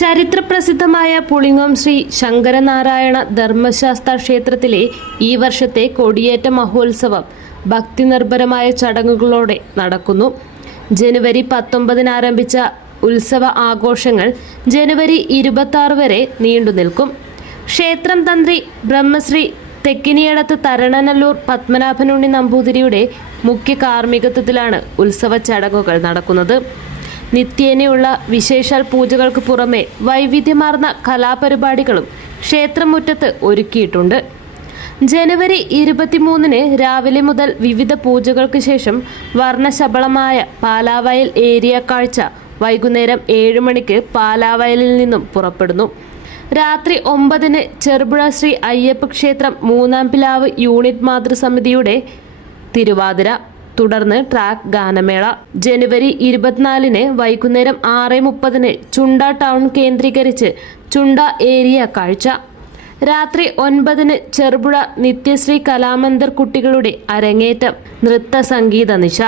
ചരിത്രപ്രസിദ്ധമായ പുളിങ്ങോം ശ്രീ ശങ്കരനാരായണ ധർമ്മശാസ്ത്ര ക്ഷേത്രത്തിലെ ഈ വർഷത്തെ കൊടിയേറ്റ മഹോത്സവം ഭക്തിനിർഭരമായ ചടങ്ങുകളോടെ നടക്കുന്നു. ജനുവരി 19 ആരംഭിച്ച ഉത്സവ ആഘോഷങ്ങൾ ജനുവരി 26 വരെ നീണ്ടുനിൽക്കും. ക്ഷേത്രം തന്ത്രി ബ്രഹ്മശ്രീ തെക്കിനിയടത്ത് തരണനല്ലൂർ പത്മനാഭനുണ്ണി നമ്പൂതിരിയുടെ മുഖ്യ കാർമ്മികത്വത്തിലാണ് ഉത്സവ ചടങ്ങുകൾ നടക്കുന്നത്. നിത്യേനയുള്ള വിശേഷാൽ പൂജകൾക്ക് പുറമെ വൈവിധ്യമാർന്ന കലാപരിപാടികളും ക്ഷേത്രമുറ്റത്ത് ഒരുക്കിയിട്ടുണ്ട്. ജനുവരി 23 രാവിലെ മുതൽ വിവിധ പൂജകൾക്ക് ശേഷം വർണ്ണശബളമായ പാലാവയൽ ഏരിയ കാഴ്ച വൈകുന്നേരം 7 മണിക്ക് പാലാവയലിൽ നിന്നും പുറപ്പെടുന്നു. രാത്രി 9 ചെറുപുഴ ശ്രീ അയ്യപ്പ ക്ഷേത്രം മൂന്നാംപിലാവ് യൂണിറ്റ് മാതൃസമിതിയുടെ തിരുവാതിര, തുടർന്ന് ട്രാക്ക് ഗാനമേള. ജനുവരി 24 വൈകുന്നേരം 6:30 ചുണ്ട ടൗൺ കേന്ദ്രീകരിച്ച് ചുണ്ട ഏരിയ കാഴ്ച. രാത്രി 9 ചെറുപുഴ നിത്യശ്രീ കലാമന്ദിർ കുട്ടികളുടെ അരങ്ങേറ്റം, നൃത്ത സംഗീത നിശ.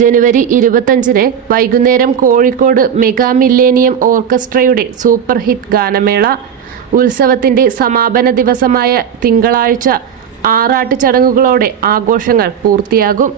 ജനുവരി 25 വൈകുന്നേരം കോഴിക്കോട് മെഗാ മില്ലേനിയം ഓർക്കസ്ട്രയുടെ സൂപ്പർ ഹിറ്റ് ഗാനമേള. ഉത്സവത്തിന്റെ സമാപന ദിവസമായ തിങ്കളാഴ്ച ആറാട്ട് ചടങ്ങുകളോടെ ആഘോഷങ്ങൾ പൂർത്തിയാകും.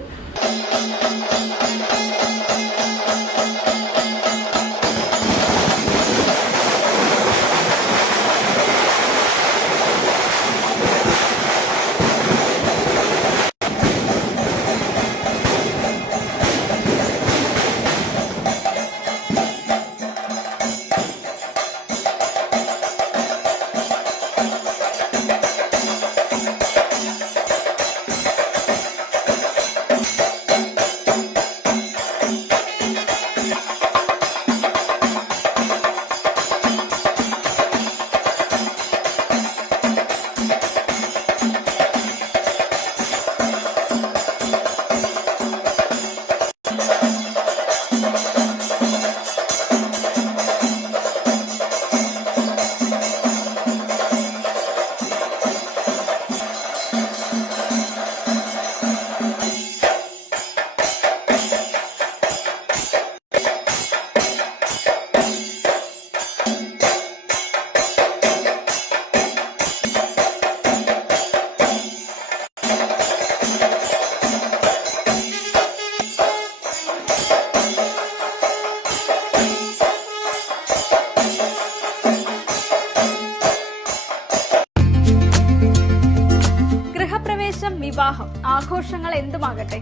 വിവാഹം, ആഘോഷങ്ങൾ എന്തുമാകട്ടെ,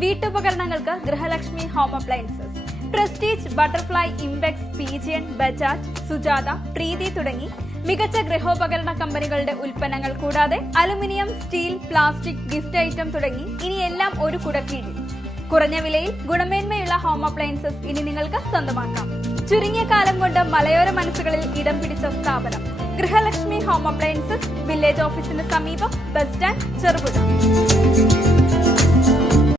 വീട്ടുപകരണങ്ങൾക്ക് Grihalakshmi home appliances, prestige, butterfly, impex, pigeon, Bajaj, Sujata, Preethi തുടങ്ങി മികച്ച ഗൃഹോപകരണ കമ്പനികളുടെ ഉൽപ്പന്നങ്ങൾ കൂടാതെ aluminium, steel, plastic, gift item തുടങ്ങി ഇനി എല്ലാം ഒരു കുടക്കീഴിൽ. കുറഞ്ഞ വിലയിൽ ഗുണമേന്മയുള്ള ഹോം അപ്ലയൻസസ് ഇനി നിങ്ങൾക്ക് സ്വന്തമാക്കാം. ചുരുങ്ങിയ കാലം കൊണ്ട് മലയോര മനസ്സുകളിൽ ഇടം പിടിച്ച സ്ഥാപനം ഗൃഹലക്ഷ്മി ഹോം അപ്ലയൻസസ്, വില്ലേജ് ഓഫീസിന് സമീപം, ബസ് സ്റ്റാൻഡ്, ചെറുപുഴ.